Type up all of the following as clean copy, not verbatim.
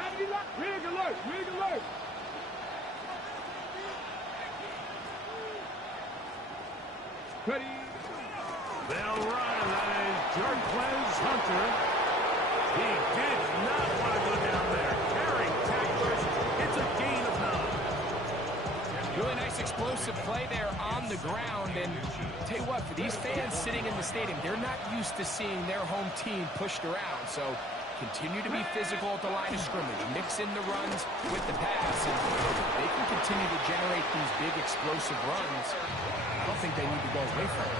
Rig alert! Rig alert! Ready? They'll run, and that is Jarquez Hunter. He did not want to go down there. Carrying tacklers. It's a gain of 9. Really nice explosive play there on the ground. And tell you what, for these fans sitting in the stadium, they're not used to seeing their home team pushed around. So continue to be physical at the line of scrimmage. Mix in the runs with the pass. And they can continue to generate these big explosive runs. I don't think they need to go away from it.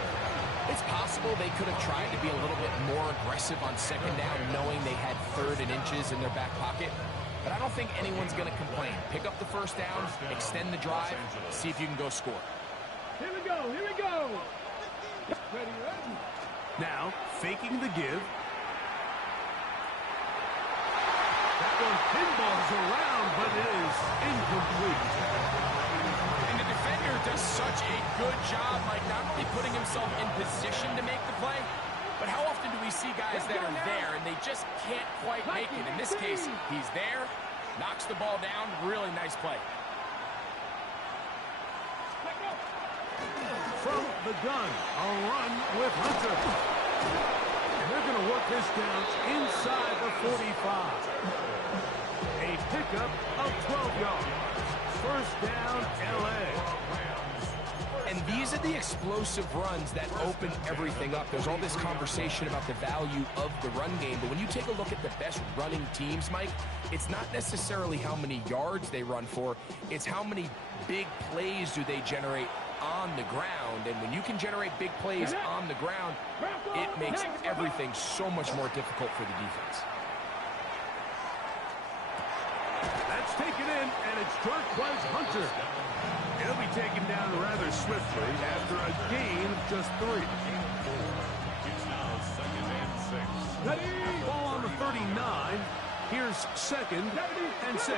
It's possible they could have tried to be a little bit more aggressive on second down, knowing they had 3rd and inches in their back pocket. But I don't think anyone's going to complain. Pick up the first down, extend the drive, see if you can go score. Here we go, here we go. Ready, ready. Now, faking the give. That one pinballs around, but it is incomplete. And the defender does such a good job, like not only putting himself in position to make the play, but how often do we see guys that are there and they just can't quite make it? In this case, he's there, knocks the ball down, really nice play. From the gun, a run with Hunter. And they're going to work this down inside the 45. A pickup of 12 yards. First down, L.A. And these are the explosive runs that open everything up. There's all this conversation about the value of the run game, but when you take a look at the best running teams, Mike, it's not necessarily how many yards they run for, it's how many big plays do they generate on the ground. And when you can generate big plays on the ground, it makes everything so much more difficult for the defense. That's taken in, and it's Jarquez Hunter. He'll be taken down rather swiftly after a gain of just 3. It's now 2nd and 6. Ready? Ball on the 39. Here's 2nd and 6.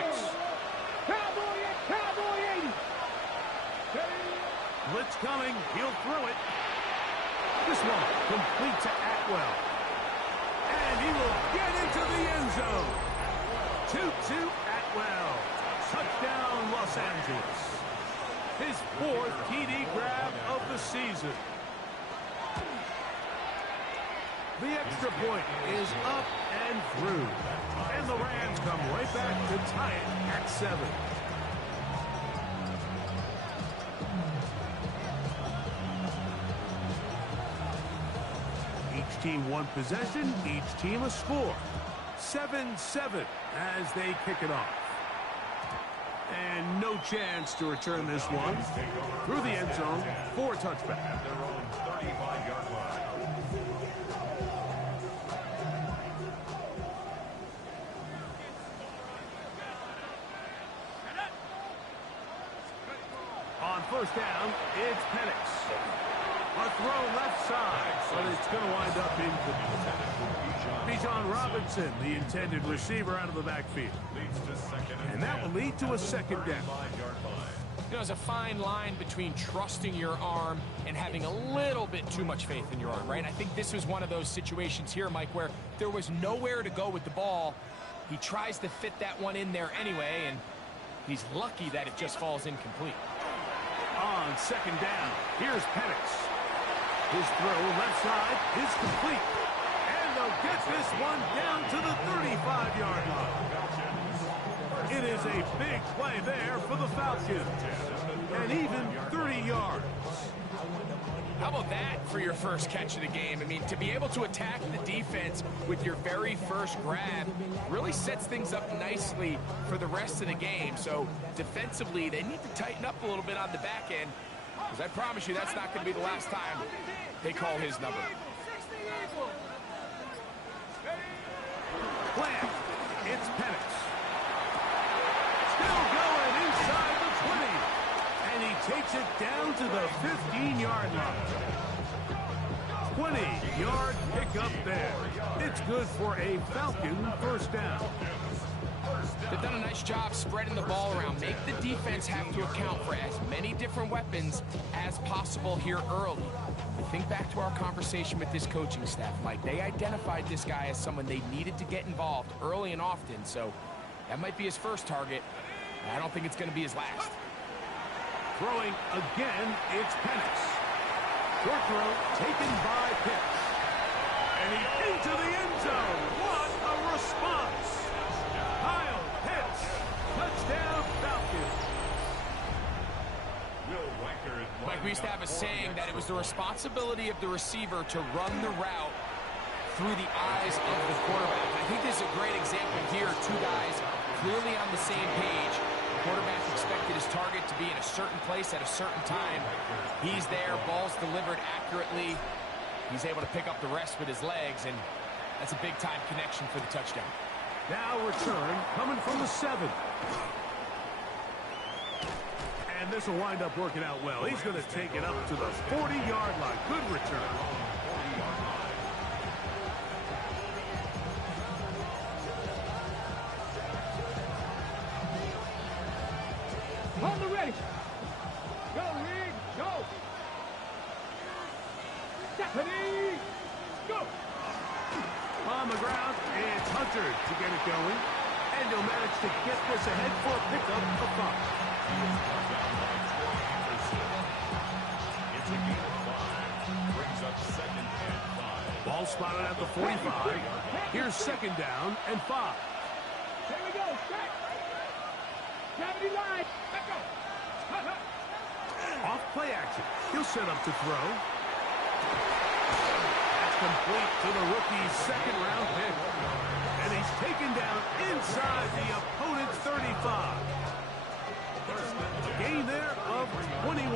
Cowboy 80. Blitz coming. He'll throw it. This one complete to Atwell. And he will get into the end zone. 2-2 Atwell. Touchdown, Los Angeles. His 4th TD grab of the season. The extra point is up and through. And the Rams come right back to tie it at 7. Each team one possession, each team a score. 7-7 as they kick it off. And no chance to return this one. Through the end zone for a touchback. At their own 35-yard line. On first down, it's Penix. A throw left side, but it's going to wind up incomplete. Bijan Robinson, the intended receiver, out of the backfield. And that will lead to a second down. You know, there's a fine line between trusting your arm and having a little bit too much faith in your arm, right? I think this was one of those situations here, Mike, where there was nowhere to go with the ball. He tries to fit that one in there anyway, and he's lucky that it just falls incomplete. On second down, here's Penix. His throw left side is complete. And they'll get this one down to the 35-yard line. It is a big play there for the Falcons. And even 30 yards. How about that for your first catch of the game? I mean, to be able to attack the defense with your very first grab really sets things up nicely for the rest of the game. So defensively, they need to tighten up a little bit on the back end. Because I promise you, that's not going to be the last time they call his number. Plant. It's Penix. Still going inside the 20. And he takes it down to the 15-yard line. 20-yard pickup there. It's good for a Falcon first down. They've done a nice job spreading the ball around. Make the defense have to account for as many different weapons as possible here early. I think back to our conversation with this coaching staff, Mike. They identified this guy as someone they needed to get involved early and often, so That might be his first target. I don't think it's going to be his last. Throwing again, it's Penix. Short throw taken by Pitts. And he's into the end zone. What a response. Kyle Pitts. Touchdown Falcons. Mike, we used to have a saying that it was the responsibility of the receiver to run the route through the eyes of the quarterback. I think this is a great example here. Two guys clearly on the same page. The quarterback expected his target to be in a certain place at a certain time. He's there, ball's delivered accurately. He's able to pick up the rest with his legs, and that's a big-time connection for the touchdown. Now return coming from the 7. And this will wind up working out well. He's going to take it up to the 40-yard line. Good return. On the ready. Go, Reed. Go. Stephanie. Go. On the ground, it's Hunter to get it going. And he'll manage to get this ahead for a pickup of 5. It's a gain of 5. Brings up 2nd and 5. Ball spotted at the 45. Here's 2nd down and 5. Here we go. Set. Gravity line. Let's go. Off play action. He'll set up to throw. That's complete to the rookie's 2nd-round pick. And he's taken down inside the opponent's 35. A gain there of 21.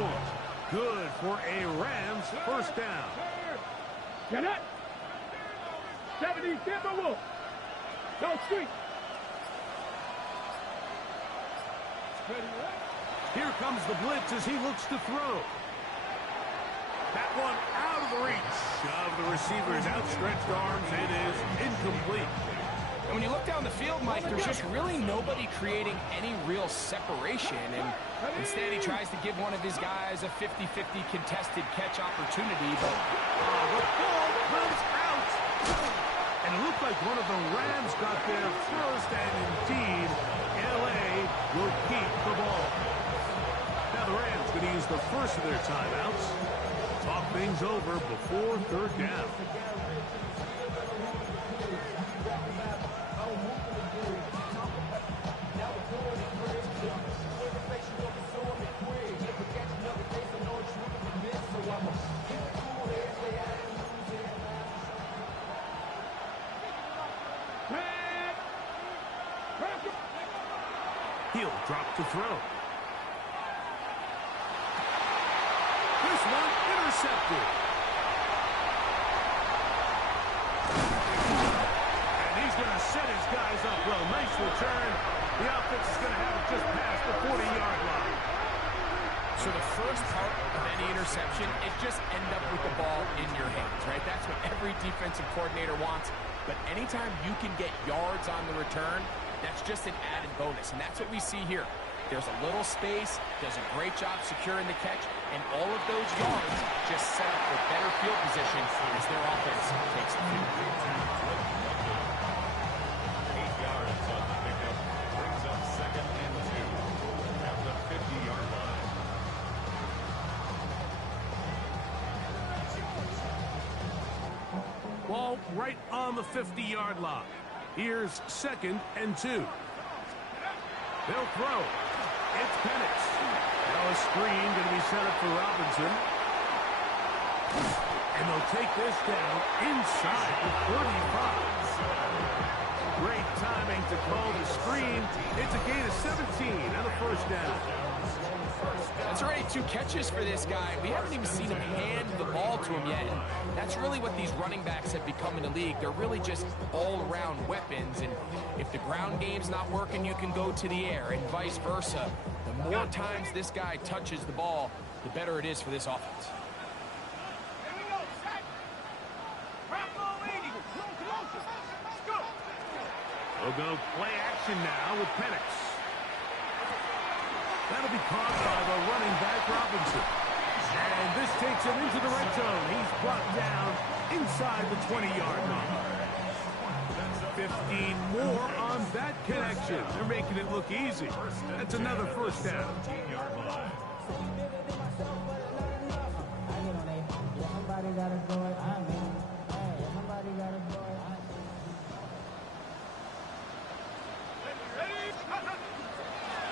Good for a Rams first down. Get it. 70, Timberwolves. Go street. Here comes the blitz as he looks to throw. That one out of the reach of the receiver's outstretched arms and is incomplete. And when you look down the field, Mike, there's just really nobody creating any real separation. And instead, he tries to give one of his guys a 50-50 contested catch opportunity. But the ball comes out. And it looked like one of the Rams got there first. And indeed, L.A. will keep the ball. Now the Rams going to use the first of their timeouts. Talk things over before 3rd down. He'll drop to throw. This one intercepted. And he's going to set his guys up well. Nice return. The offense is going to have it just past the 40-yard line. so the first part of any interception is just end up with the ball in your hands, right? That's what every defensive coordinator wants. But anytime you can get yards on the return, that's just an added bonus. And that's what we see here. There's a little space, does a great job securing the catch, and all of those yards just set up for better field position as their offense takes the field. 8 yards on the pickup. Brings up 2nd and 2 at the 50-yard line. Ball right on the 50-yard line. Here's 2nd and 2. They'll throw. It's Penix. Now a screen going to be set up for Robinson. And they'll take this down inside the 35. Great timing to call the screen. It's a gain of 17 and a first down. That's already 2 catches for this guy. We haven't even seen him hand the ball to him yet. And that's really what these running backs have become in the league. They're really just all-around weapons. And if the ground game's not working, you can go to the air and vice versa. The more times this guy touches the ball, the better it is for this offense. They'll go play action now with Penix. That'll be caught by the running back, Robinson. And this takes him into the red zone. He's brought down inside the 20-yard line. 15 more on that connection. They're making it look easy. That's another first down. 17-yard line.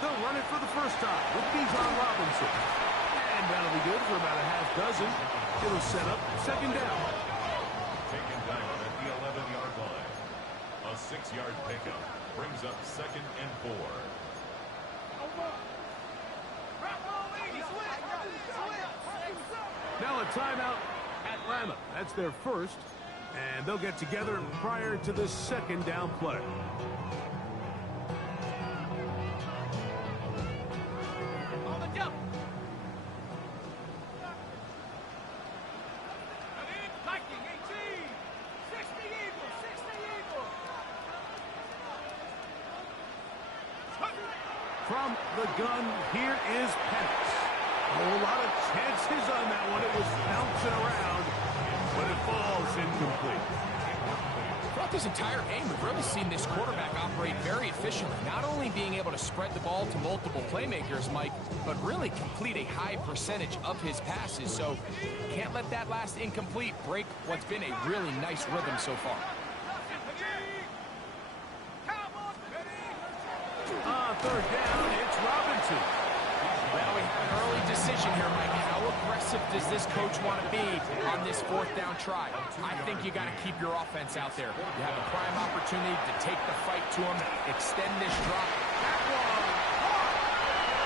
They'll run it for the first time with Bijan Robinson. And that'll be good for about a half dozen. It'll set up second down. Taken down at the 11-yard line. A 6-yard pickup brings up 2nd and 4. Now a timeout, Atlanta. That's their first. And they'll get together prior to the second down play. From the gun, here is Penix. A lot of chances on that one. It was bouncing around, but it falls incomplete. Throughout this entire game, we've really seen this quarterback operate very efficiently. Not only being able to spread the ball to multiple playmakers, Mike, but really complete a high percentage of his passes. So can't let that last incomplete break what's been a really nice rhythm so far. On third down, it's Robinson. Well, we have an early decision here, Mike. How aggressive does this coach want to be on this fourth down try? I think you got to keep your offense out there. You have a prime opportunity to take the fight to him, extend this drop. That one,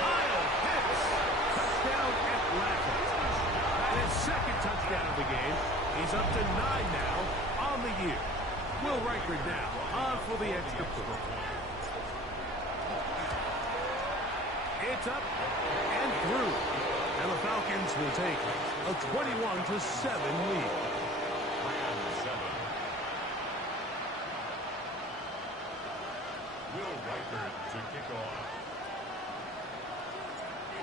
Kyle Pitts. Touchdown, Atlanta. That is second touchdown of the game. He's up to 9 now on the year. Will Reichard now on for the extra point. It's up and through. And the Falcons will take a 21-7 lead. Rams 7. Will Reichard to kick off.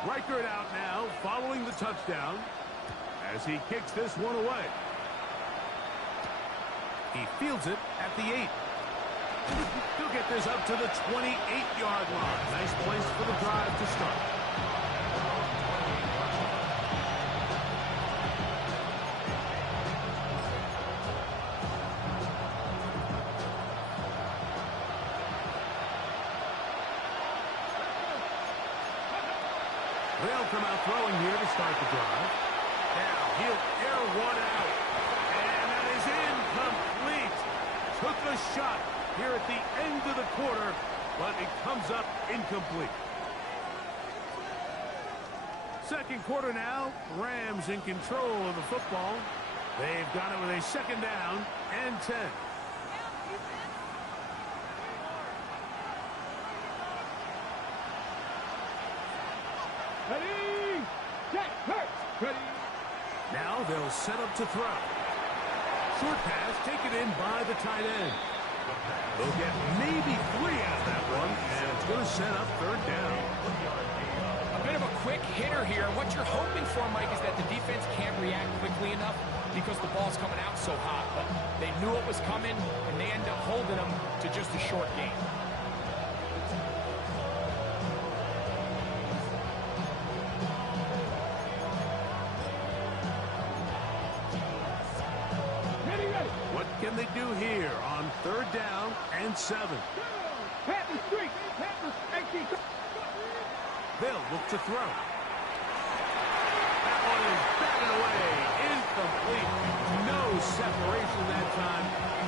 Reichard out now, following the touchdown, as he kicks this one away. He fields it at the 8. He'll get this up to the 28-yard line. Nice place for the drive to start. They'll come out throwing here to start the drive. Now he'll air one out. And that is incomplete. Took a shot here at the end of the quarter, but it comes up incomplete. Second quarter now, Rams in control of the football. They've got it with a second down and 10. Ready, set, hurt. Ready. Now they'll set up to throw. Short pass taken in by the tight end. They'll get maybe 3 out of that one, and it's going to set up third down. A bit of a quick hitter here. What you're hoping for, Mike, is that the defense can't react quickly enough because the ball's coming out so hot. But they knew it was coming, and they end up holding them to just a short game. Ready, ready. What can they do here on third down and 7? Panther streak. Panther streak. They'll look to throw. That one is batted away. Incomplete. No separation that time.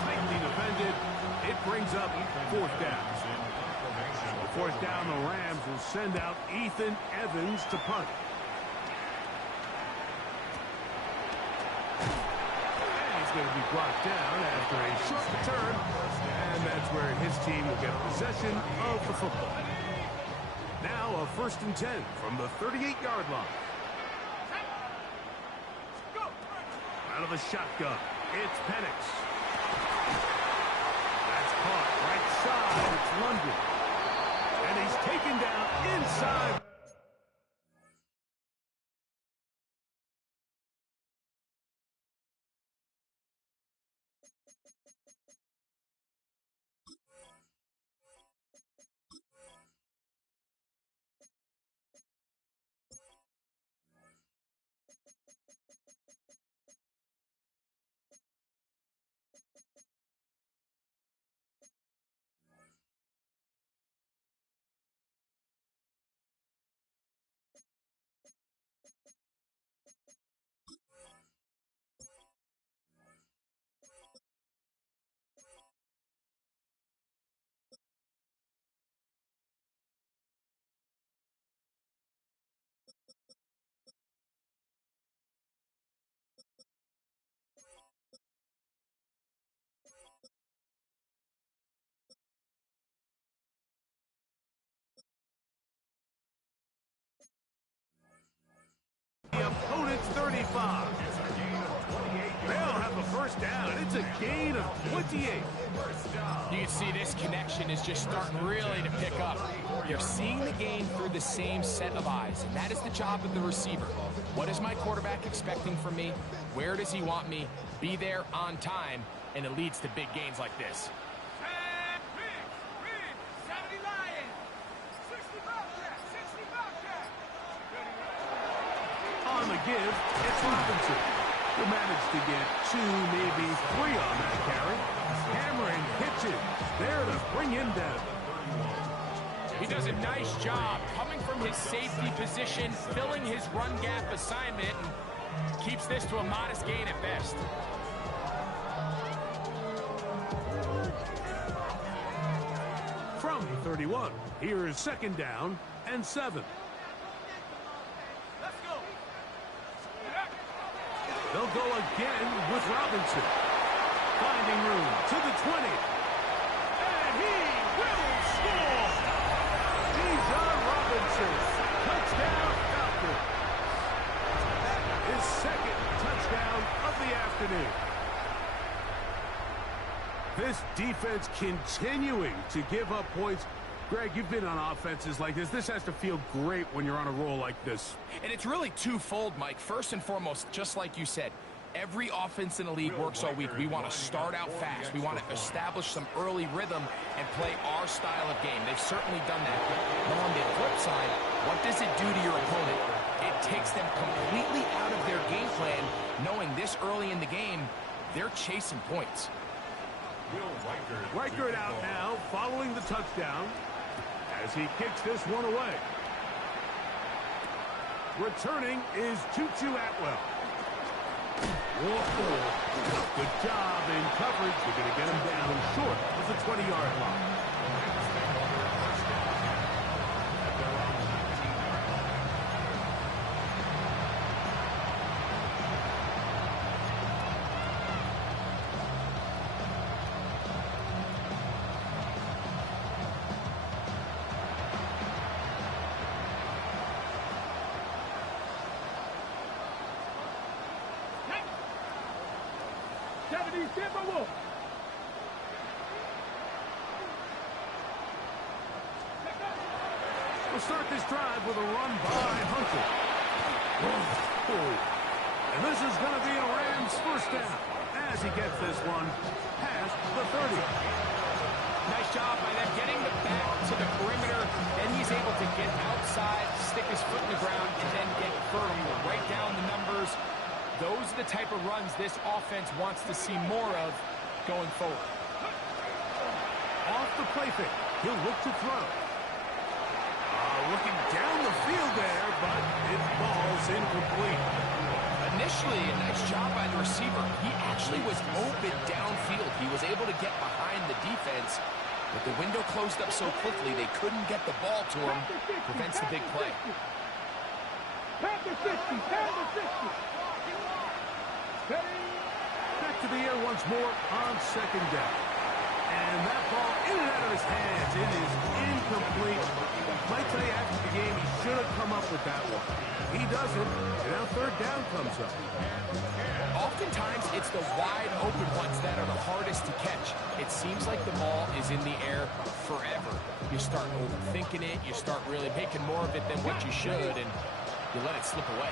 Tightly defended. It brings up fourth down. On fourth down, the Rams will send out Ethan Evans to punt. And he's going to be brought down after a short return. And that's where his team will get possession of the football. Now a 1st and 10 from the 38-yard line. Out of the shotgun, it's Penix. That's caught right side. It's London. And he's taken down inside. 25. They'll have the first down. It's a gain of 28. You can see this connection is just starting really to pick up. They're seeing the game through the same set of eyes, and that is the job of the receiver. What is my quarterback expecting from me? Where does he want me? Be there on time, and it leads to big gains like this. On the give, it's Robinson, who managed to get 2, maybe 3 on that carry. Hammering pitches there to bring him down. He does a nice job coming from his safety position, filling his run gap assignment, and keeps this to a modest gain at best. From 31, here is 2nd down and 7. They'll go again with Robinson. Finding room to the 20. And he will score! Bijan Robinson. Touchdown Falcons. His 2nd touchdown of the afternoon. This defense continuing to give up points. Greg, you've been on offenses like this. This has to feel great when you're on a roll like this. And it's really twofold, Mike. First and foremost, just like you said, every offense in the league works all week. We want to start out fast. We want to establish some early rhythm and play our style of game. They've certainly done that. But on the flip side, what does it do to your opponent? It takes them completely out of their game plan, knowing this early in the game, they're chasing points. Reichert out now, following the touchdown, as he kicks this one away. Returning is Tutu Atwell. Whoa. Good job in coverage. They're going to get him down short of the 20-yard line. We'll start this drive with a run by Hunter. And this is going to be a Rams first down as he gets this one past the 30. Nice job by them getting the back to the perimeter. Then he's able to get outside, stick his foot in the ground, and then get vertical. Right down the numbers. Those are the type of runs this offense wants to see more of going forward. Off the play fake. He'll look to throw. Looking down the field there, but it falls incomplete. Initially, a nice job by the receiver. He actually was open downfield. He was able to get behind the defense, but the window closed up so quickly they couldn't get the ball to him. Prevents the big play. Back to the air once more on 2nd down. And that ball in and out of his hands. It is incomplete. Might tell you after the game he should have come up with that one. He doesn't, and now 3rd down comes up. Oftentimes, it's the wide open ones that are the hardest to catch. It seems like the ball is in the air forever. You start overthinking it. You start really making more of it than what you should, and you let it slip away.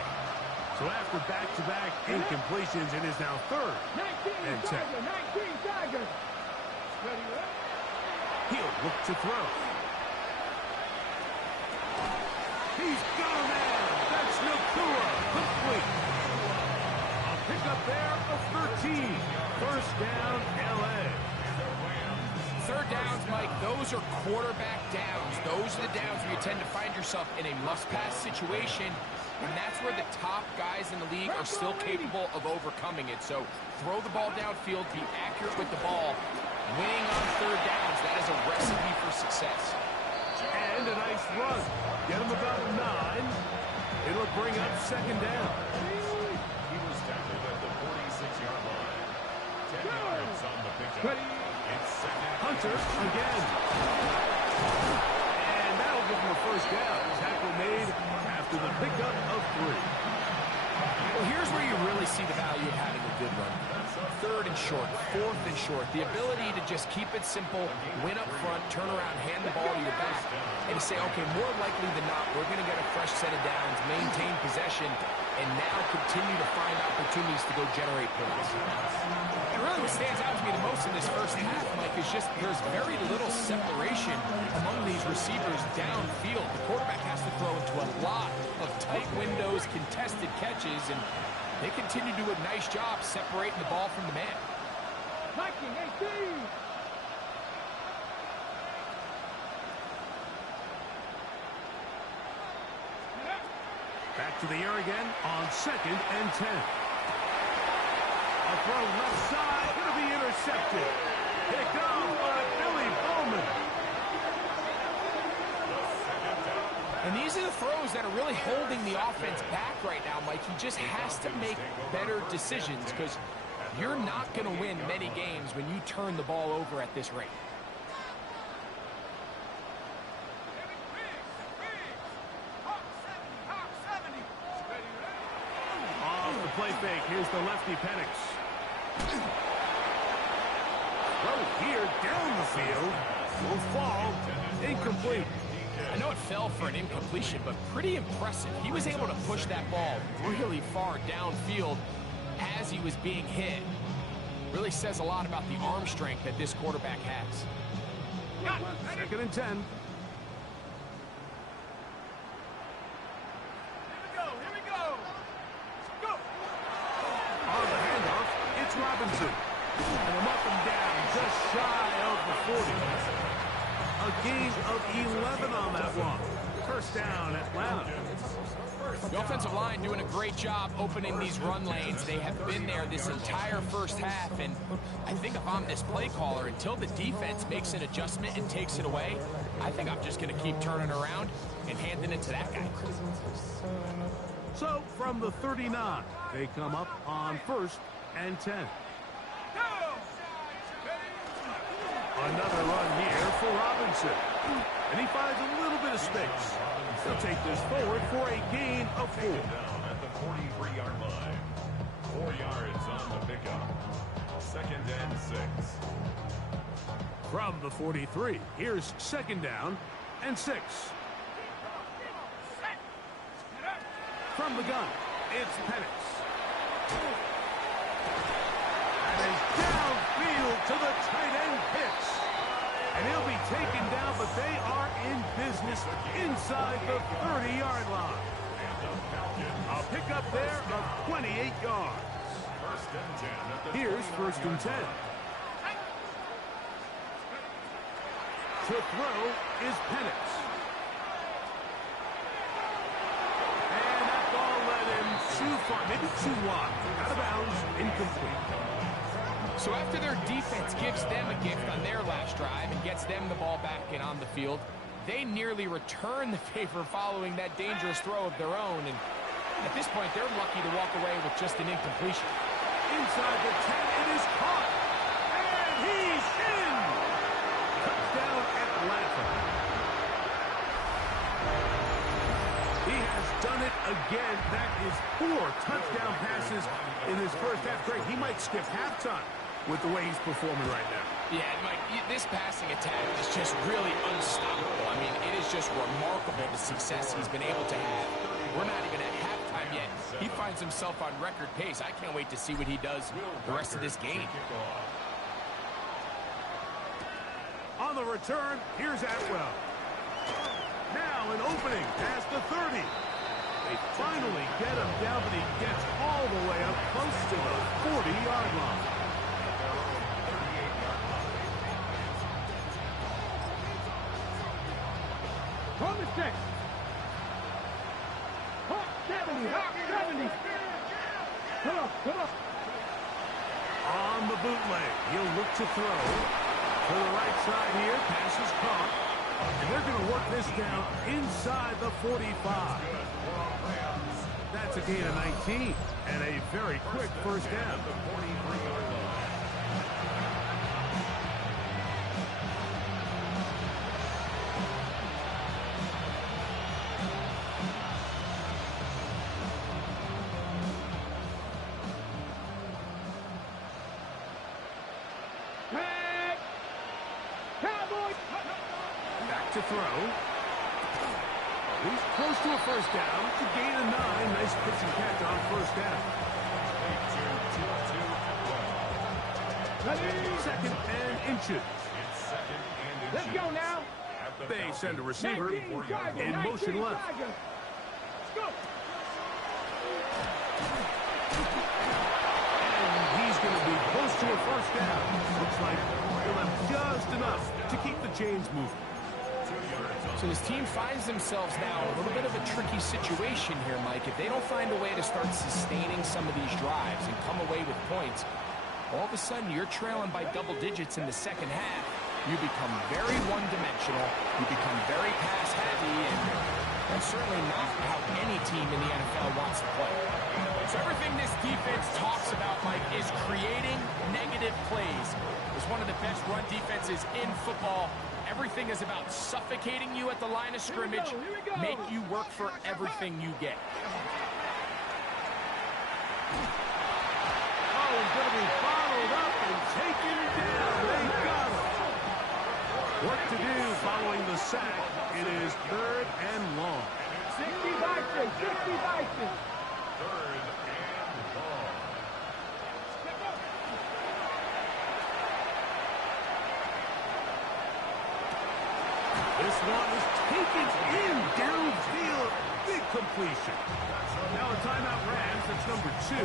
So after back-to-back incompletions, it is now 3rd and 10. He'll look to throw. He's got a man. That's Nakua. Complete. A pickup there of 13. First down, L.A. 3rd downs, Mike, those are quarterback downs. Those are the downs where you tend to find yourself in a must-pass situation, and that's where the top guys in the league are still capable of overcoming it. So throw the ball downfield, be accurate with the ball. Winning on 3rd downs, that is a recipe for success. And a nice run. Get him about 9. It'll bring up 2nd down. He was tackled at the 46-yard line. 10 yards on the pickup. It's 2nd. Hunter again. And that'll give him a first down. Tackle made after the pickup of 3. Well, here's where you really see the value of having a good run. Third and short, fourth and short. The ability to just keep it simple, win up front, turn around, hand the ball to your back, and to say, okay, more likely than not, we're going to get a fresh set of downs, maintain possession, and now continue to find opportunities to go generate points. And really what stands out to me the most in this first half, Mike, is just there's very little separation among these receivers downfield. The quarterback has to throw into a lot of tight windows, contested catches, and they continue to do a nice job separating the ball from the man. Mikey, 18. Back to the air again on 2nd and 10. A throw left side, going to be intercepted. Picked off by Billy Bowman. And these are the throws that are really holding the offense back right now, Mike. He just has to make better decisions because you're not going to win many games when you turn the ball over at this rate. Off the play fake, here's the lefty Penix. Throw here down the field. Will fall. Incomplete. I know it fell for an incompletion, but pretty impressive. He was able to push that ball really far downfield as he was being hit. Really says a lot about the arm strength that this quarterback has. 2nd and 10. Here we go. Go. On the handoff, it's Robinson. And him up and down, just shy of the 40. A gain of 11 on that one. First down, Atlanta. The offensive line doing a great job opening these run lanes. They have been there this entire first half, and I think if I'm this play caller, until the defense makes an adjustment and takes it away, I think I'm just going to keep turning around and handing it to that guy. So, from the 39, they come up on 1st and 10. Another run here for Robinson. And he finds a little bit of space. He'll take this forward for a gain of 4. Down at the 43-yard line. 4 yards on the pickup. 2nd and 6. From the 43, here's 2nd down and 6. From the gun, it's Penix. And is downfield to the tight end pitch. And he'll be taken down, but they are in business inside the 30-yard line. A pickup there of 28 yards. Here's 1st and 10. To throw is Penix. And that ball led him too far, maybe too wide. Out of bounds, incomplete. So after their defense gives them a gift on their last drive and gets them the ball back and on the field, they nearly return the favor following that dangerous throw of their own. And at this point, they're lucky to walk away with just an incompletion. Inside the 10, it is caught. And he's in! Touchdown, Atlanta. He has done it again. That is 4 touchdown passes in his first half. Great. He might skip halftime with the way he's performing right now. Yeah, Mike, this passing attack is just really unstoppable. I mean, it is just remarkable the success he's been able to have. We're not even at halftime yet. He finds himself on record pace. I can't wait to see what he does the rest of this game. On the return, here's Atwell. Now an opening past the 30. They finally get him down, but he gets all the way up close to the 40-yard line. Home is set. Hawk 70. Hawk 70. Come on. On the bootleg, he'll look to throw. To the right side here, pass is caught. And they're going to work this down inside the 45. That's a gain of 19 and a very quick first down. Hey! Cowboys! Back to throw. He's close to a first down to gain a 9. Nice pitch and catch on first down. Ready? Second and inches. Let's go now. They send a receiver 19 Tiger, in 19 motion left. Tiger. Let's go. And he's going to be close to a first down. Looks like he'll have just enough to keep the chains moving. So this team finds themselves now in a little bit of a tricky situation here, Mike. If they don't find a way to start sustaining some of these drives and come away with points, all of a sudden you're trailing by double digits in the second half. You become very one-dimensional. You become very pass-heavy, and that's certainly not how any team in the NFL wants to play. So everything this defense talks about, Mike, is creating negative plays. It's one of the best run defenses in football. Everything is about suffocating you at the line of scrimmage, make you work for everything you get. Oh, he's going to be followed up and taken down. They got him. Work to do following the sack. It is third and long. 60 Vikings, 60 Vikings. Third and long. This one is taken in downfield. Big completion. Now a timeout Rams. That's number 2.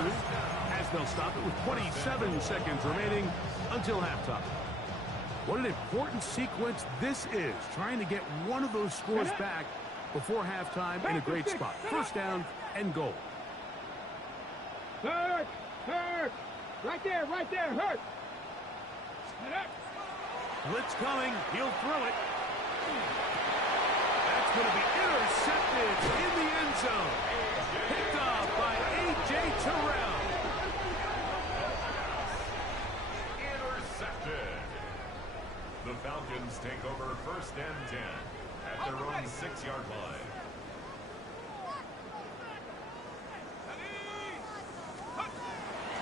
As they'll stop it with 27 seconds remaining until halftime. What an important sequence this is. Trying to get one of those scores back before halftime in a great spot. First down and goal. Hurt, hurt. Right there, hurt. Blitz coming. He'll throw it. That's going to be intercepted in the end zone. Picked up by A.J. Terrell. Intercepted. The Falcons take over first and 10 at their own 6-yard line.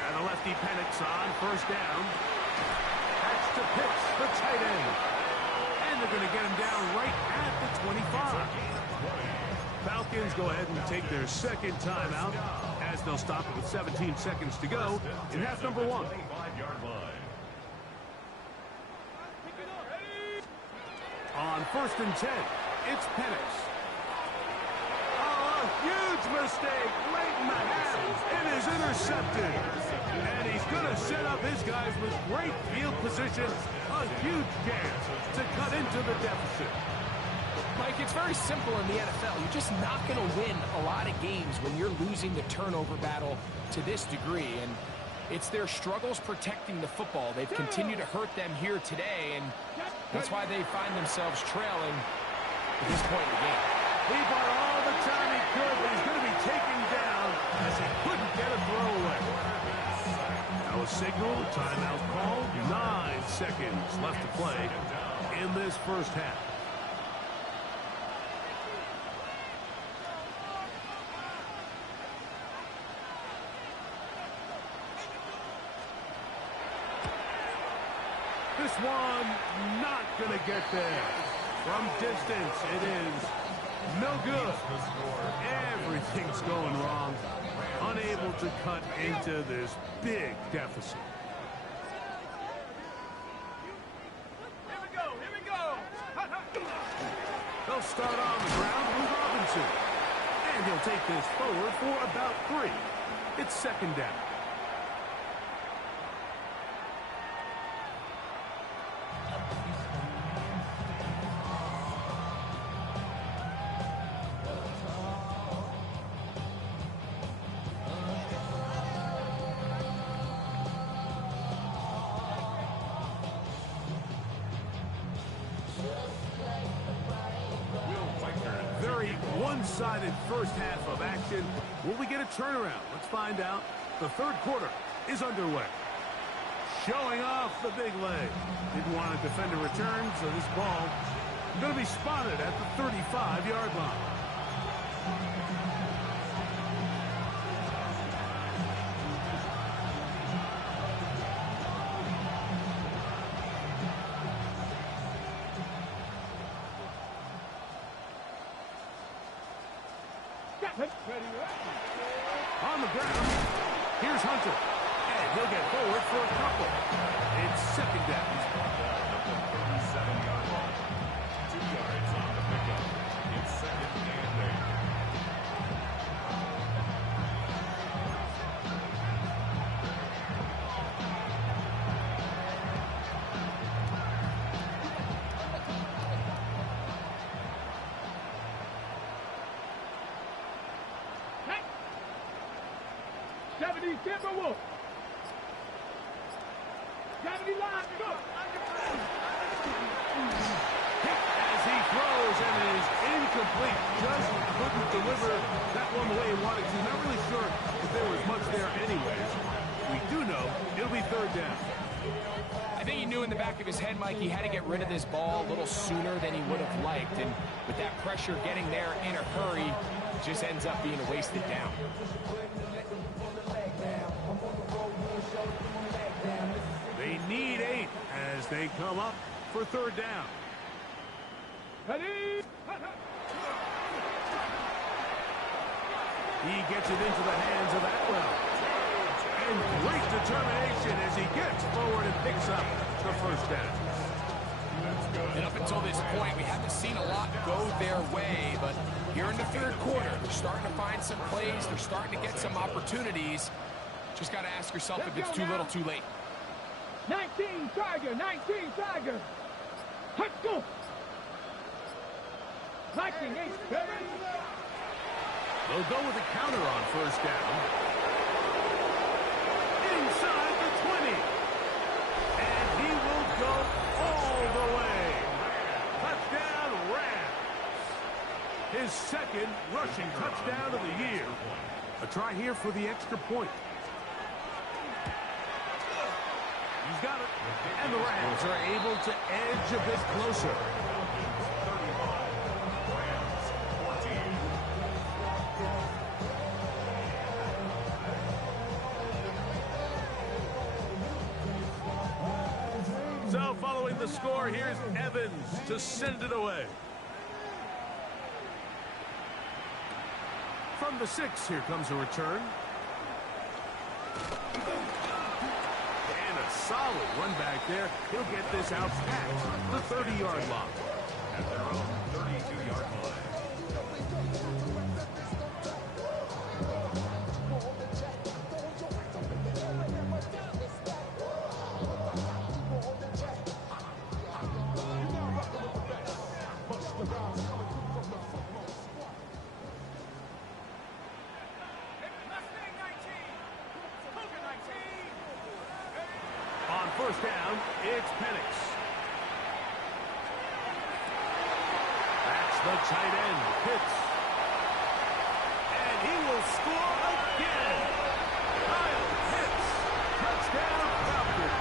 And the lefty Penix on first down. That's to Pitts, the tight end. And they're going to get him down right at the 25. Falcons go ahead and take their second timeout as they'll stop it with 17 seconds to go in half number 1. 25-yard line. On first and 10, it's Penix. Oh, a huge mistake late in the half. It is intercepted. And he's going to set up his guys with great field position. A huge chance to cut into the deficit. Mike, it's very simple in the NFL. You're just not going to win a lot of games when you're losing the turnover battle to this degree. And it's their struggles protecting the football. They've continued to hurt them here today, and that's why they find themselves trailing at this point in the game. He bought all the time he could, but he's going to be taken down as he couldn't get a throw away. Now a signal, timeout call, 9 seconds left to play in this first half. This one not going to get there. From distance, it is no good. Everything's going wrong. Unable to cut into this big deficit. Here we go. They'll start on the ground with Robinson. And he'll take this forward for about 3. It's second down. Very one-sided first half of action. Will we get a turnaround? Let's find out. The third quarter is underway. Showing off the big leg. Didn't want to defend a return, so this ball is going to be spotted at the 35-yard line. On the ground, here's Hunter. And he'll get forward for a couple. It's second down. At the 37-yard line. 2 yards on the pickup. It's second and 8. Timberwolves. 70 line, go. As he throws and is incomplete. Just couldn't deliver that one the way he wanted to. Not really sure if there was much there anyways. We do know it'll be third down. I think he knew in the back of his head, Mike, he had to get rid of this ball a little sooner than he would have liked. And with that pressure getting there in a hurry, it just ends up being a wasted down. They need 8 as they come up for third down. Ready? He gets it into the hands of Atwell. And great determination as he gets forward and picks up the first down. And up until this point, we haven't seen a lot go their way, but here in the third quarter, they're starting to find some plays. They're starting to get some opportunities. Just got to ask yourself if it's too little, too late. 19 Tiger, 19 Tiger. Let's go. 19 8. They'll go with a counter on first down. Inside the 20. And he will go all the way. Touchdown, Rams. His second rushing touchdown of the year. A try here for the extra point. He's got it. And the Rams are able to edge a bit closer. 31. Rams 14. So following the score, here's Evans to send it away. From the 6, here comes a return. And a solid run back there. He'll get this out past the 30-yard line. At their own 32-yard line. On first down, it's Penix. That's the tight end, Pitts. And he will score again. Kyle Pitts. Touchdown, Falcons.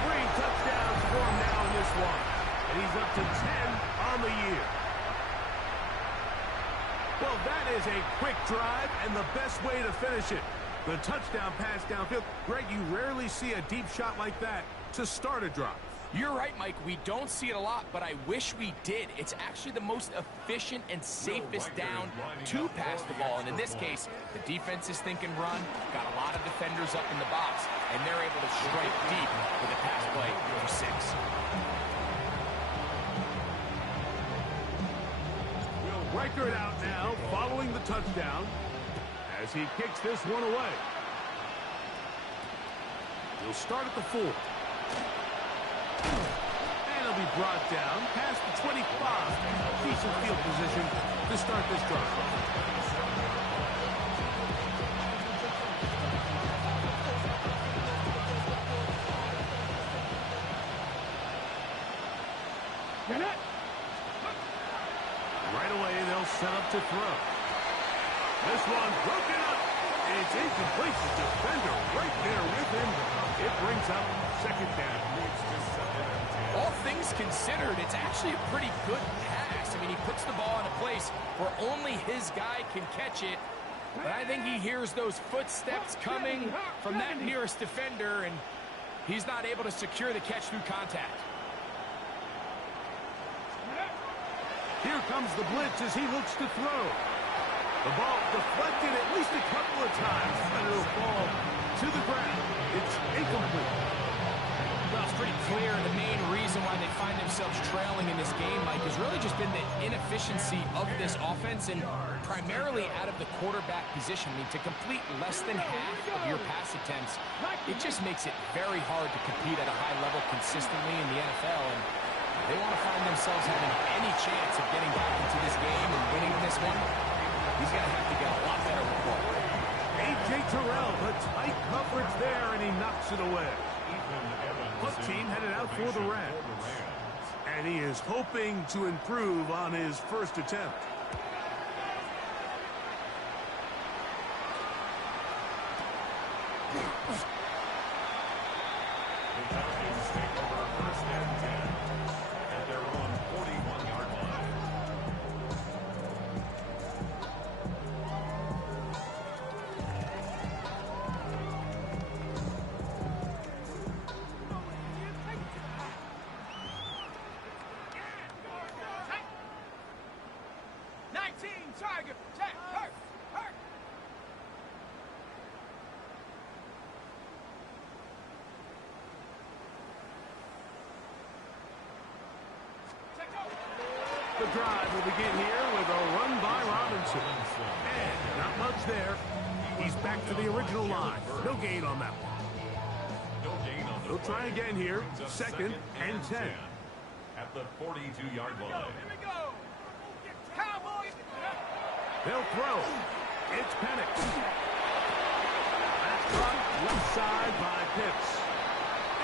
3 touchdowns for him now in this one. And he's up to 10 on the year. Well, that is a quick drive and the best way to finish it. The touchdown pass downfield. Greg, you rarely see a deep shot like that to start a drive. You're right, Mike. We don't see it a lot, but I wish we did. It's actually the most efficient and safest down to pass the ball. And in this case, the defense is thinking run, got a lot of defenders up in the box, and they're able to strike deep with a pass play for 6. Reichert out now, following the touchdown, as he kicks this one away. He'll start at the 4. And he'll be brought down past the 25. Decent field position to start this drive. Right away, they'll set up to throw. This one broken up. It's incomplete. The defender right there with him. It brings up second down. All things considered, it's actually a pretty good pass. I mean, he puts the ball in a place where only his guy can catch it. But I think he hears those footsteps coming from that nearest defender, and he's not able to secure the catch through contact. Here comes the blitz as he looks to throw. The ball deflected at least a couple of times, and it'll fall to the ground. It's incomplete. Well, it's pretty clear the main reason why they find themselves trailing in this game, Mike, has really just been the inefficiency of this offense and primarily out of the quarterback position. I mean, to complete less than half of your pass attempts, it just makes it very hard to compete at a high level consistently in the NFL. And they want to find themselves having any chance of getting back into this game and winning this one. He's going to have to get a lot better with the ball. A.J. Terrell, the tight coverage there, and he knocks it away. Punt team headed out for the Rams. And he is hoping to improve on his first attempt. The Falcons take over first and 10 at their own 41-yard line. Tiger, check, hurt, hurt. The drive will begin here with a run by Robinson. And not much there. He's back to the original line. No gain on that one. No gain on the They'll try again here. Second and 10. At the 42-yard line. Here we go. Cowboys. They'll throw. It's Penix. That's caught left side by Pitts.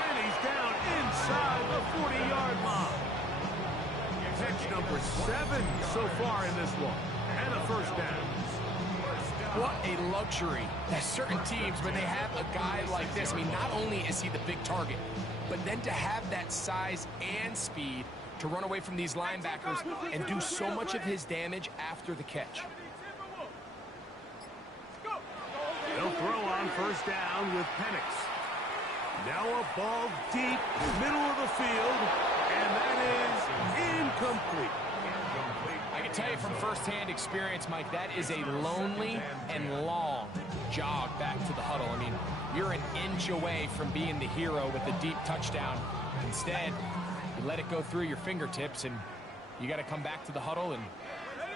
And he's down inside the 40-yard line. Catch number 7 so far in this one. And a first down. What a luxury that certain teams, when they have a guy like this, I mean, not only is he the big target, but then to have that size and speed to run away from these linebackers and do so much of his damage after the catch. They'll throw on first down with Penix. Now a ball deep, middle of the field, and that is incomplete. I can tell you from firsthand experience, Mike, that is a lonely and long jog back to the huddle. I mean, you're an inch away from being the hero with a deep touchdown. Instead, you let it go through your fingertips, and you got to come back to the huddle and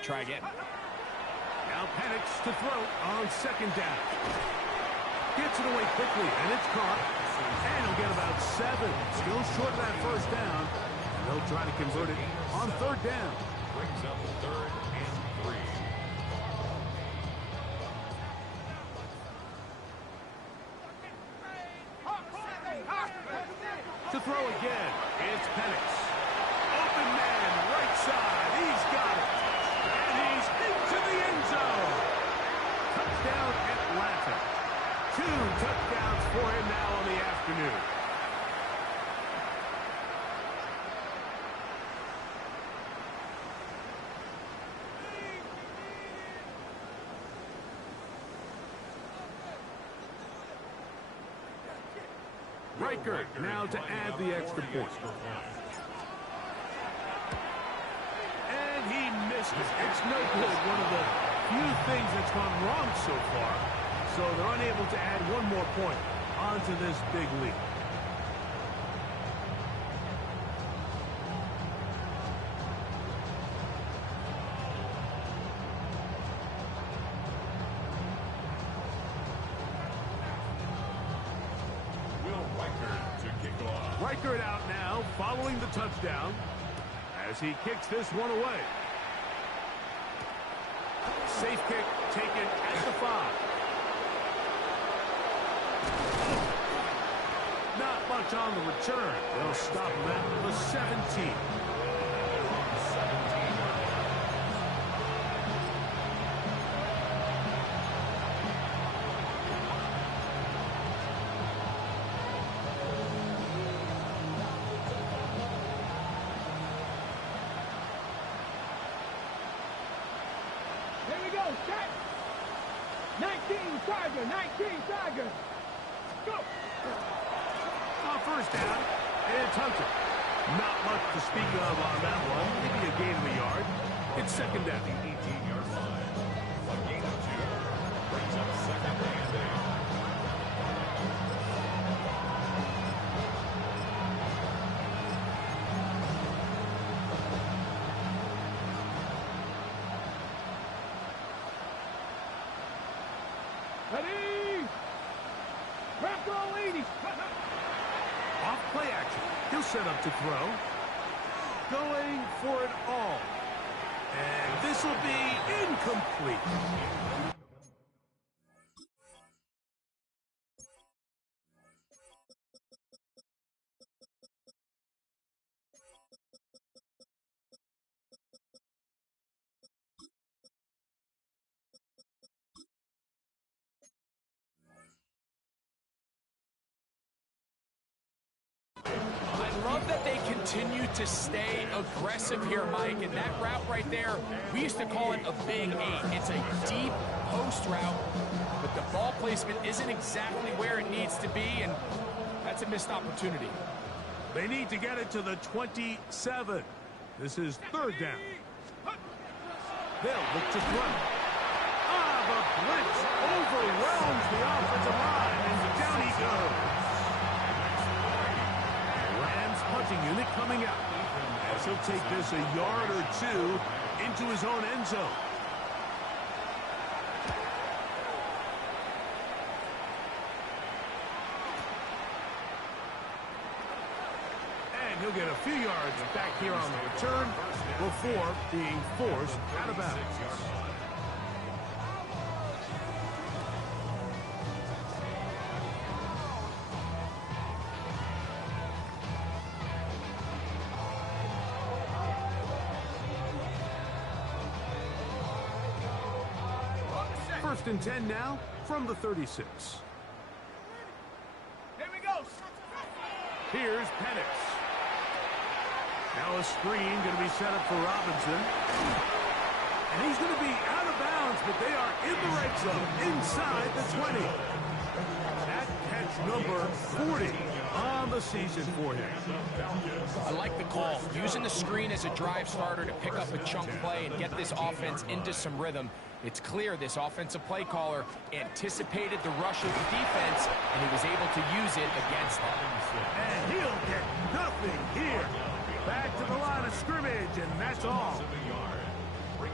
try again. Now Penix to throw on second down. Gets it away quickly, and it's caught. And he'll get about 7. Still short of that first down. And they'll try to convert it on third down. Brings up third and 3. To throw again, it's Penix. Open man, right side. He's got it. And he's into the end zone. Touchdown, Atlanta. 2 touchdowns for him now on the afternoon. Riker now to add the extra point. And he missed it. It's no good. One of the few things that's gone wrong so far. So they're unable to add one more point onto this big lead. Riker out now, following the touchdown, as he kicks this one away. Safe kick taken at the 5. Not much on the return. They'll stop him at the 17. Here we go, set. 19 Tiger, 19 Tiger. Go. On first down, it's Hunter. Not much to speak of on that one. Maybe a gain of a yard. It's second down. 18-yard line. Ready? Prep roll 80. Off play action. He'll set up to throw. Going for it all. And this will be incomplete. I love that they continue to stay aggressive here, Mike, and that route right there, we used to call it a big eight. It's a deep post route, but the ball placement isn't exactly where it needs to be, and that's a missed opportunity. They need to get it to the 27. This is third down. They'll look to throw. The blitz overwhelms the offensive line, and down he goes. Rams punting unit coming out, as he'll take this a yard or two into his own end zone. And he'll get a few yards back here on the return before being forced out of bounds. First and 10 now from the 36. Here we go. Here's Penix. Now a screen going to be set up for Robinson. And he's going to be out of bounds, but they are in the red zone inside the 20. That catch number 40 on the season for him. I like the call. Using the screen as a drive starter to pick up a chunk play and get this offense into some rhythm. It's clear this offensive play caller anticipated the rush of the defense, and he was able to use it against them. And he'll get nothing here. Back to the line of scrimmage, and that's all.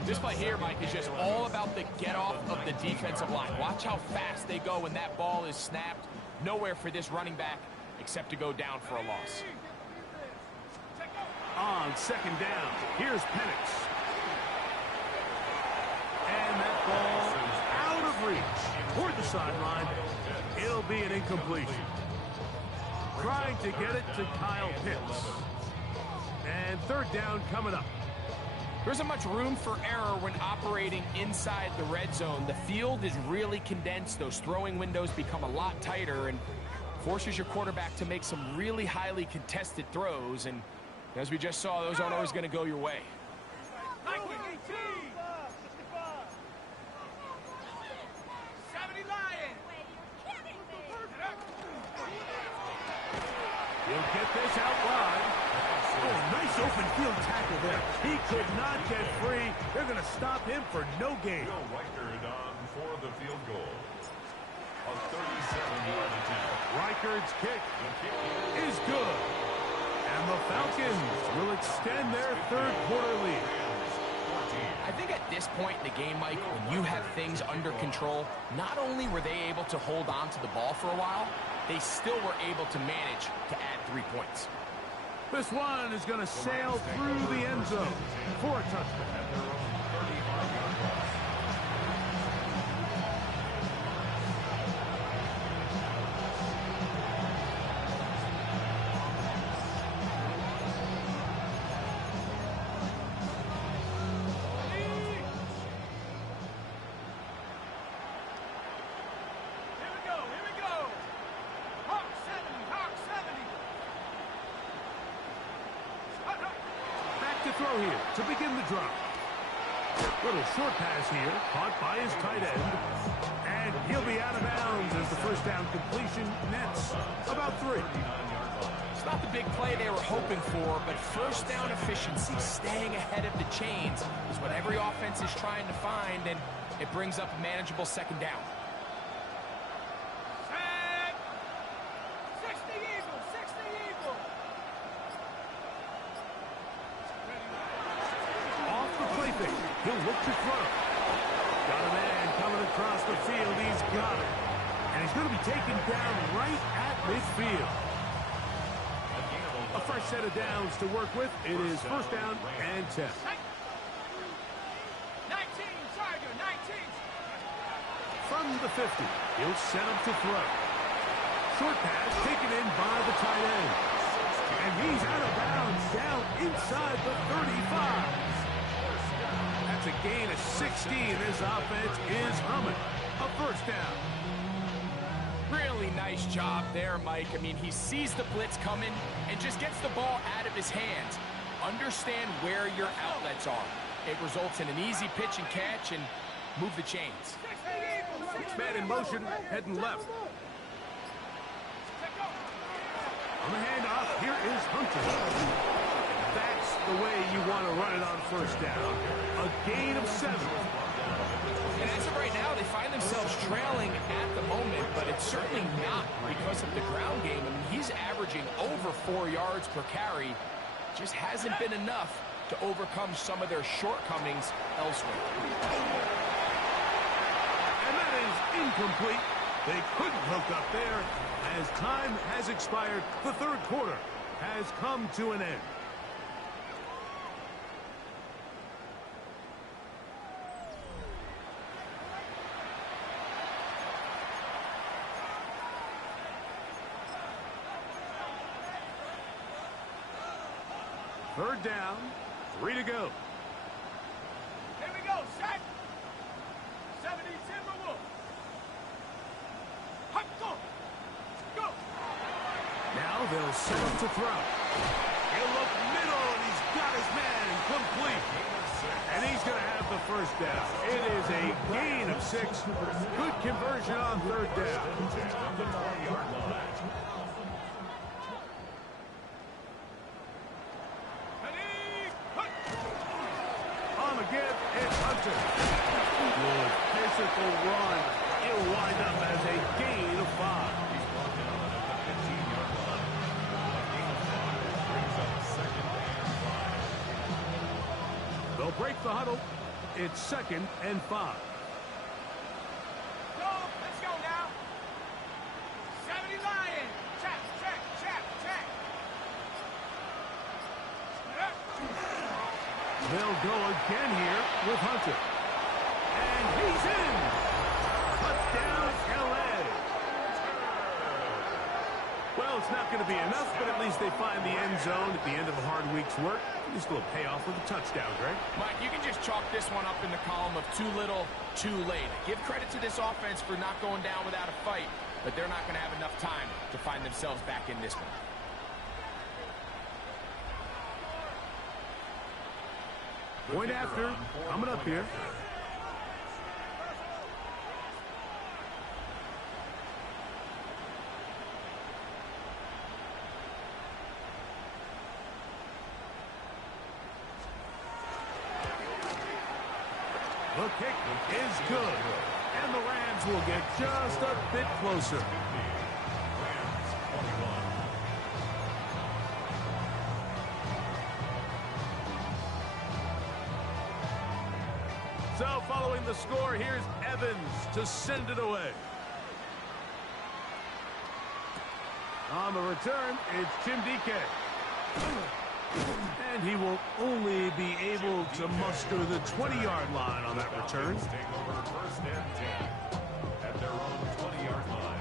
This play here, Mike, is just all about the get-off of the defensive line. Watch how fast they go when that ball is snapped. Nowhere for this running back except to go down for a loss. On second down, here's Penix. And that ball is out of reach toward the sideline. It'll be an incompletion. Trying to get it to Kyle Pitts. And third down coming up. There isn't much room for error when operating inside the red zone. The field is really condensed. Those throwing windows become a lot tighter and forces your quarterback to make some really highly contested throws. And as we just saw, those aren't always going to go your way. He'll get this out wide. Oh, nice open field tackle there. He could not get free. They're going to stop him for no gain. Bill Reichard on for the field goal. A 37-yard attempt. Reichard's kick is good. And the Falcons will extend their third quarter lead. I think at this point in the game, Mike, when you have things under control, not only were they able to hold on to the ball for a while, they still were able to manage to add 3 points. This one is going to sail through the end zone for a touchdown. Throw here to begin the drive. Little short pass here, caught by his tight end. And he'll be out of bounds as the first down completion nets about 3. It's not the big play they were hoping for, but first down efficiency, staying ahead of the chains, is what every offense is trying to find, and it brings up a manageable second down. look to throw. Got a man coming across the field. He's got it. And he's going to be taken down right at midfield. A fresh set of downs to work with. It is first down and 10. 19, Tiger, 19. From the 50, he'll set him to throw. Short pass taken in by the tight end. And he's out of bounds down inside the 35. That's a gain of 16. This offense is humming. A first down. Really nice job there, Mike. I mean, he sees the blitz coming and just gets the ball out of his hands. Understand where your outlets are. It results in an easy pitch and catch and move the chains. Man in motion, heading left. On the handoff, here is Hunter. That's the way you want to run it on first down. A gain of 7. And as of right now, they find themselves trailing at the moment, but it's certainly not because of the ground game. I mean, he's averaging over 4 yards per carry. Just hasn't been enough to overcome some of their shortcomings elsewhere. And that is incomplete. They couldn't hook up there. As time has expired, the third quarter has come to an end. Third down, 3 to go. Here we go, set. 70 Timberwolves. Hot, go. Go. Now they'll set him to throw. He'll look middle, and he's got his man complete. And he's going to have the first down. It is a gain of 6. Good conversion on third down. On again, it's Hunter. Good physical run. It'll wind up as a gain of 5. They'll break the huddle. It's 2nd and 5. Go, let's go now. 70 Lions. Check, check, check, check. They'll go again here with Hunter. And he's in. Touchdown, L.A. Well, it's not going to be enough, but at least they find the end zone at the end of a hard week's work. Just a little payoff with a touchdown, Greg. Mike, you can just chalk this one up in the column of too little, too late. Give credit to this offense for not going down without a fight, but they're not going to have enough time to find themselves back in this one. Point after, coming up here. The kick is good, and the Rams will get just a bit closer. So following the score, here's Evans to send it away. On the return, it's Chimdike. And he will only be able to muster the 20-yard line on that return. Take over first and 10 at their own 20-yard line.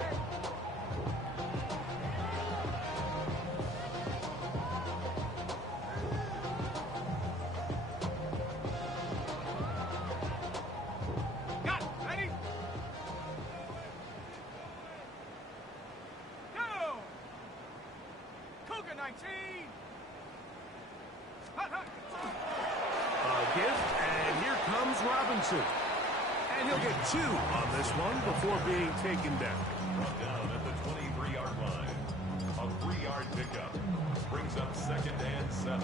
Got it. Ready? Go. Cougar 19. Hut, hut. A gift, and here comes Robinson. And he'll get 2 on this one before being taken down. Brought down at the 23-yard line. A 3-yard pickup brings up 2nd and 7.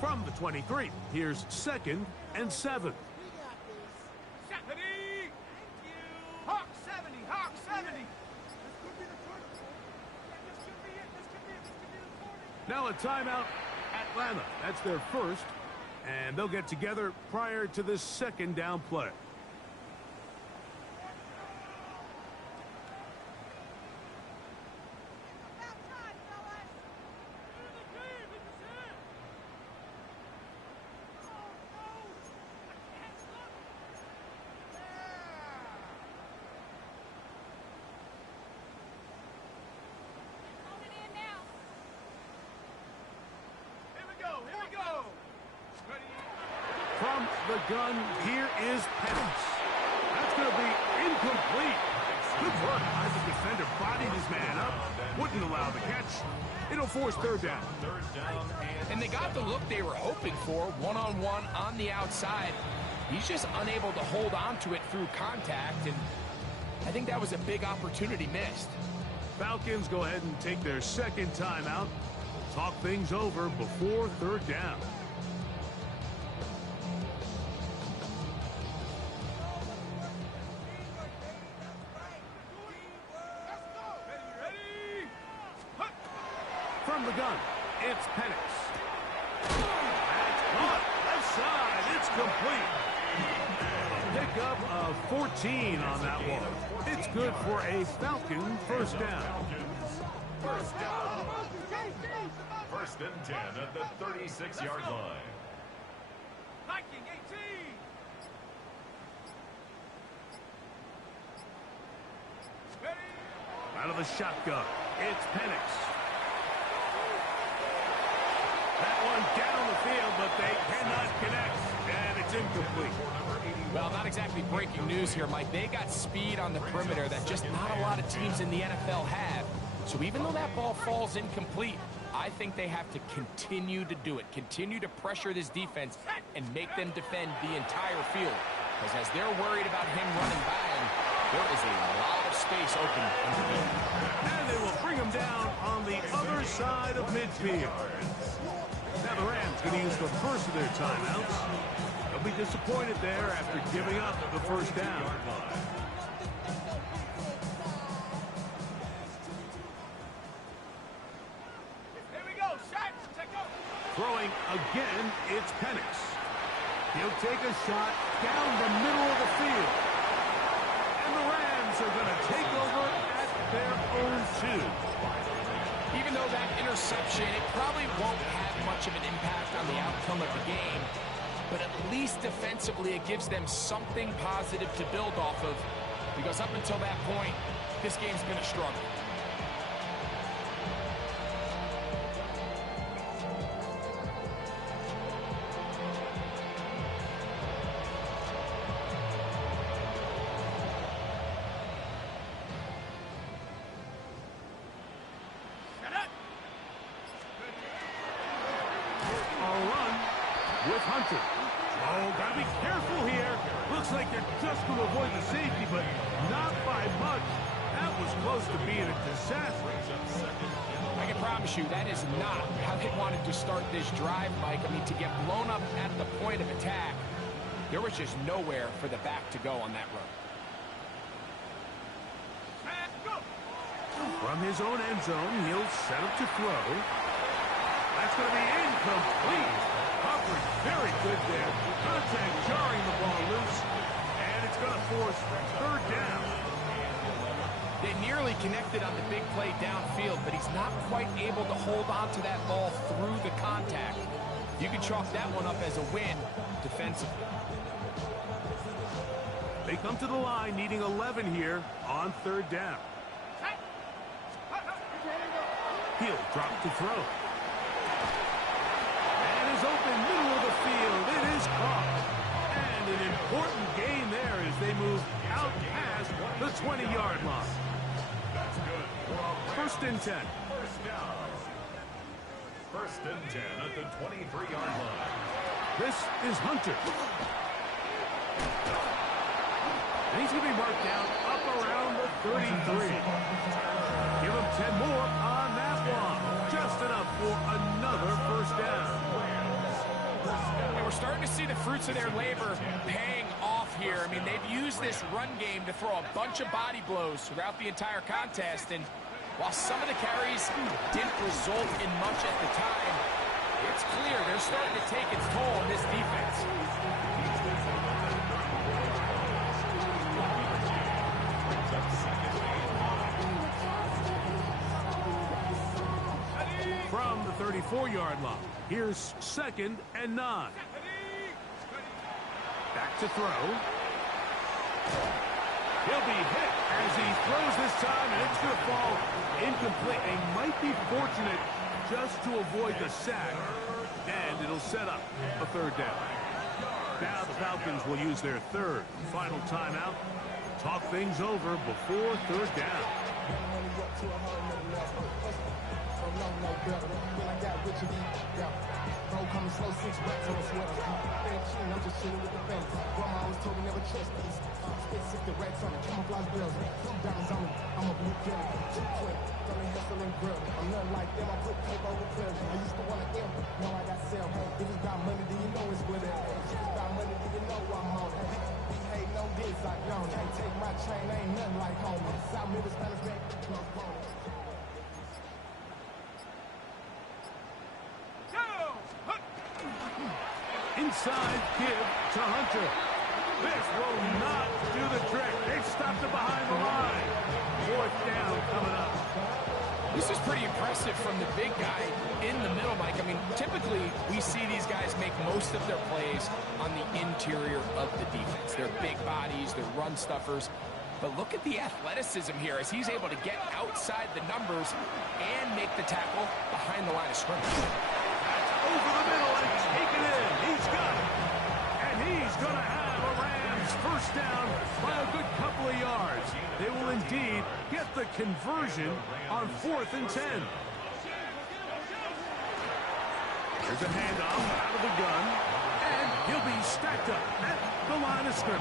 From the 23, here's 2nd and 7. Now a timeout, Atlanta. That's their first, and they'll get together prior to this second down play. From the gun, here is Penix. That's going to be incomplete. Good work. The defender bodied his man up, wouldn't allow the catch. It'll force third down. And they got the look they were hoping for, one-on-one on the outside. He's just unable to hold on to it through contact, and I think that was a big opportunity missed. Falcons go ahead and take their second timeout. Talk things over before third down. From the gun, it's Penix. That's caught. Left side. It's complete. A pickup of 14 on that one. It's good for a Falcon first down. First and 10 at the 36-yard line. Viking 18. Ready? Out of the shotgun, it's Penix. That one down the field, but they cannot connect, and it's incomplete. Well, not exactly breaking news here, Mike. They got speed on the perimeter that just not a lot of teams in the NFL have. So even though that ball falls incomplete, I think they have to continue to do it, continue to pressure this defense and make them defend the entire field. Because as they're worried about him running by him, there is a lot of space open in the field. And they will bring him down on the other side of midfield. Now the Rams going to use the first of their timeouts. They'll be disappointed there after giving up the first down. Here we go. Shot. Check out. Throwing again, it's Penix. He'll take a shot down the middle of the field. And the Rams are going to take over at their own 2. Even though that interception, it probably won't have much of an impact on the outcome of the game, but at least defensively it gives them something positive to build off of, because up until that point, this game's been a struggle. With Hunter. Oh, gotta be careful here. Looks like they're just going to avoid the safety, but not by much. That was close to being a disaster. I can promise you that is not how they wanted to start this drive, Mike. I mean, to get blown up at the point of attack, there was just nowhere for the back to go on that run. From his own end zone, he'll set up to throw. That's going to be incomplete. Coverage very good there. Contact jarring the ball loose. And it's going to force third down. They nearly connected on the big play downfield, but he's not quite able to hold on to that ball through the contact. You can chalk that one up as a win defensively. They come to the line needing 11 here on third down. He'll drop to throw. Open middle of the field. It is caught. And an important gain there as they move out past the 20-yard line. That's good. First and 10. First and 10 at the 23-yard line. This is Hunter. And he's going to be marked down up around the 33. Give him 10 more on that one. Just enough for another first down. And we're starting to see the fruits of their labor paying off here. I mean, they've used this run game to throw a bunch of body blows throughout the entire contest. And while some of the carries didn't result in much at the time, it's clear they're starting to take its toll on this defense. From the 34-yard line, here's 2nd and 9. Back to throw. He'll be hit as he throws this time, and it's going to fall incomplete. They might be fortunate just to avoid the sack, and it'll set up a 3rd down. Now the Falcons will use their 3rd and final timeout. Talk things over before 3rd down. Coming slow, 6 racks on a sweater. I'm just chilling with the fans. Grandma always told me never trust these. Spit 60 racks on it, camouflage bells. Some diamonds on me, I'm a blue killer. Too quick, got me hustling grill. I'm nothing like them, I put paper over pleasure. I used to want to M, now I got sell. If it's about money, then you know it's with it. If it's about money, then you know I'm on it. Be hating on this, I don't. Can't take my chain, ain't nothing like home. South Memphis, Spanish back, no phone. Inside give to Hunter. This will not do the trick. They've stopped it behind the line. 4th down coming up. This is pretty impressive from the big guy in the middle, Mike. I mean, typically we see these guys make most of their plays on the interior of the defense. They're big bodies, they're run stuffers. But look at the athleticism here as he's able to get outside the numbers and make the tackle behind the line of scrimmage. Over the middle and take it in. He's got it. And he's going to have a Rams 1st down by a good couple of yards. They will indeed get the conversion on 4th and 10. Here's a handoff out of the gun. And he'll be stacked up at the line of scrimmage.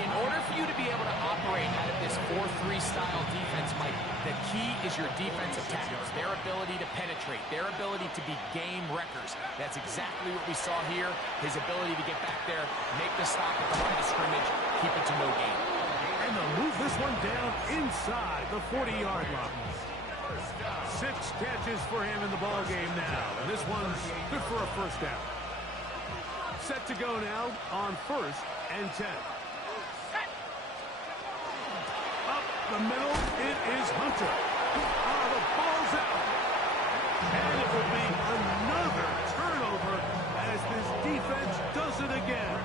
In order for you to be able to operate out of this 4-3 style defense, Mike, the key is your defensive tackles, their ability to penetrate, their ability to be game wreckers. That's exactly what we saw here, his ability to get back there, make the stop at the line of scrimmage, keep it to no gain. And they'll move this one down inside the 40-yard line. 6 catches for him in the ball game now, and this one's good for a 1st down. Set to go now on 1st and 10. The middle, it is Hunter. Oh, the ball's out. And it will be another turnover as this defense does it again.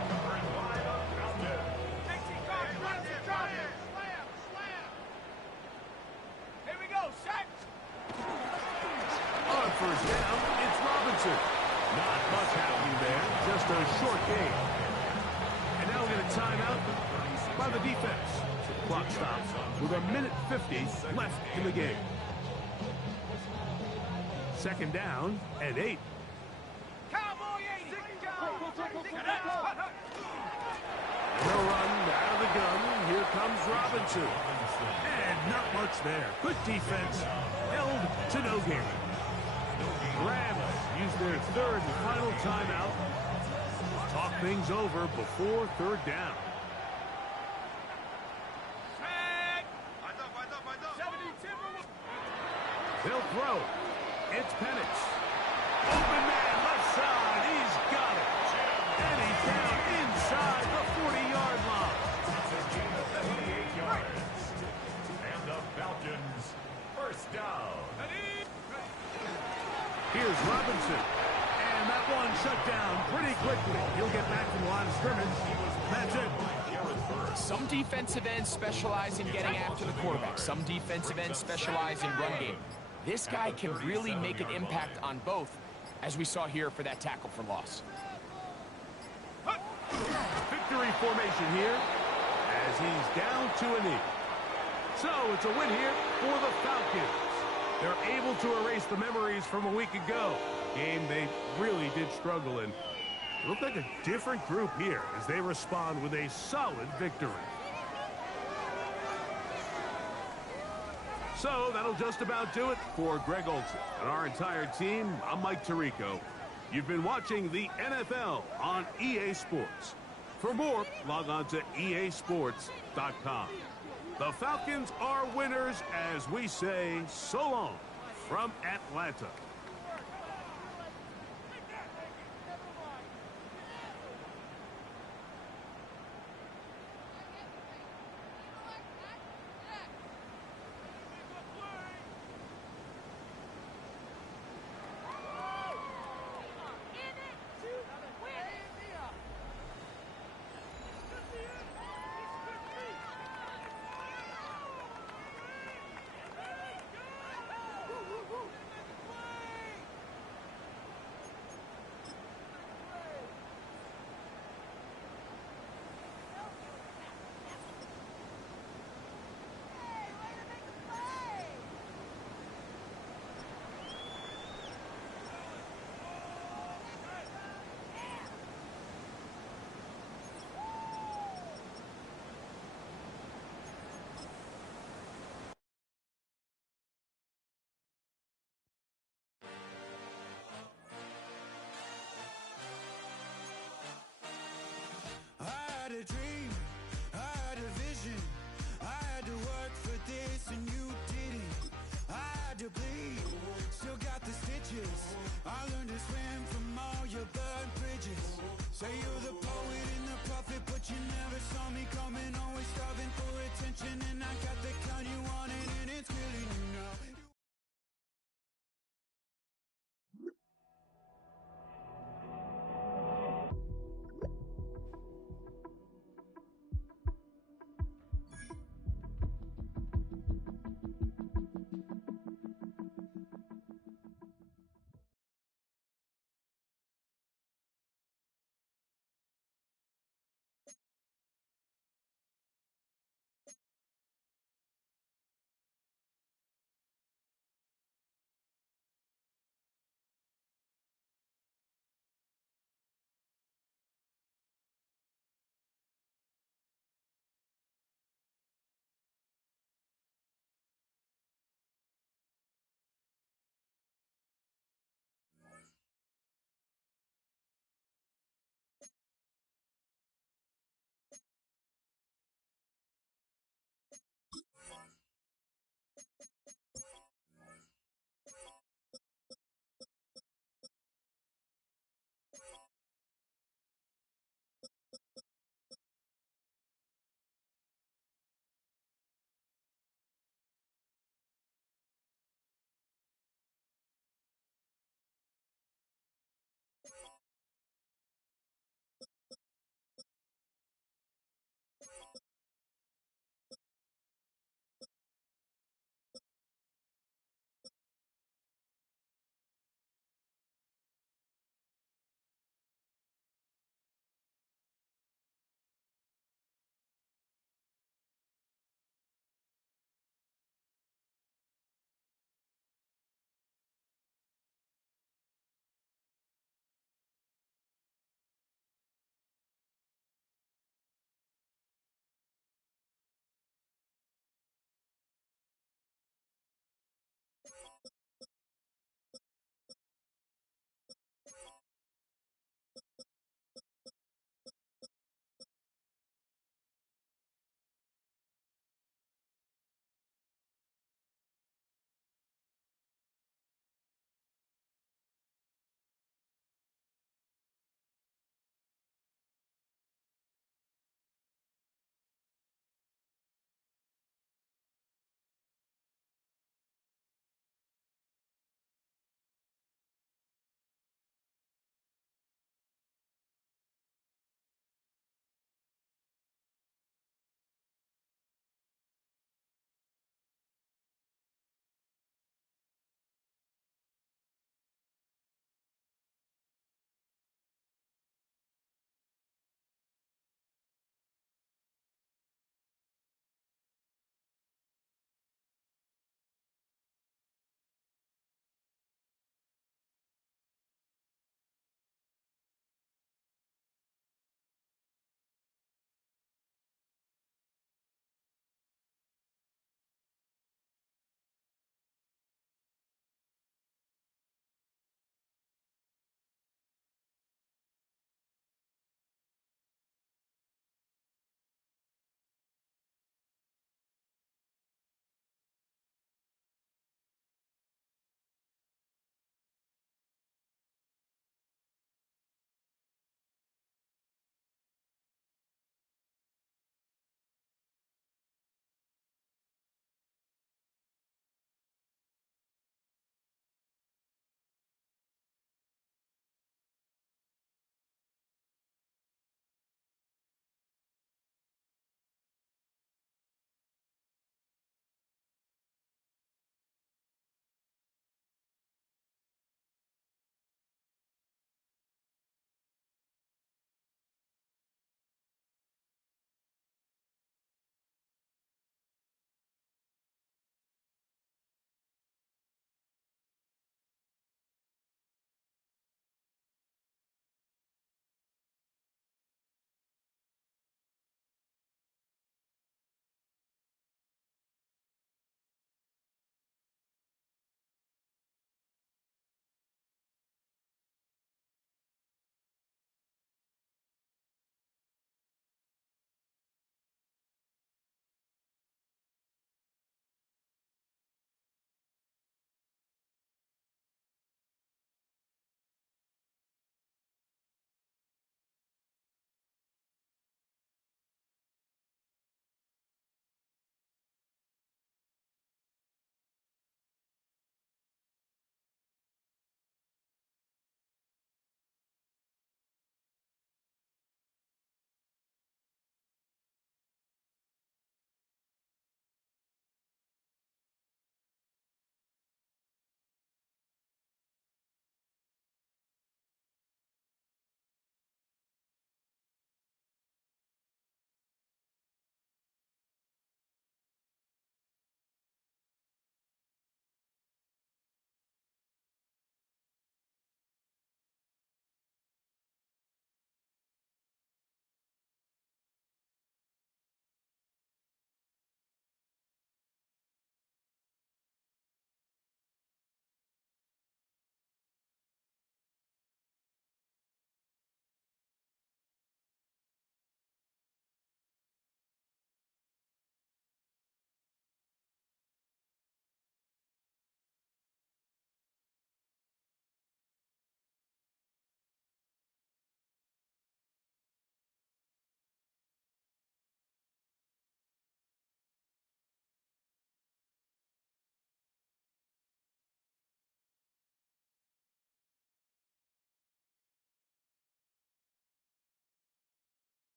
Here we go, set. On 1st down, it's Robinson. Not much happening there, just a short game. And now we're going to time out by the defense. Clock stops with 1:50 left in the game. 2nd down and 8. Cowboy 80. No run out of the gun. Here comes Robinson. And not much there. Good defense. Held to no gain. Rams use their 3rd and final timeout. Talk things over before 3rd down. They'll throw. It's Penix. Open man, left side. He's got it. And he's down inside the 40-yard line. And the Falcons 1st down. Here's Robinson. And that one shut down pretty quickly. He'll get back to the line of scrimmage. That's it. Some defensive ends specialize in getting after the quarterback. Some defensive ends specialize in run game. This guy can really make an impact on both, as we saw here for that tackle for loss. Victory formation here as he's down to a knee. So it's a win here for the Falcons. They're able to erase the memories from a week ago. Game they really did struggle in. It looked like a different group here as they respond with a solid victory. So that'll just about do it for Greg Olsen and our entire team. I'm Mike Tirico. You've been watching the NFL on EA Sports. For more, log on to easports.com. The Falcons are winners as we say so long from Atlanta.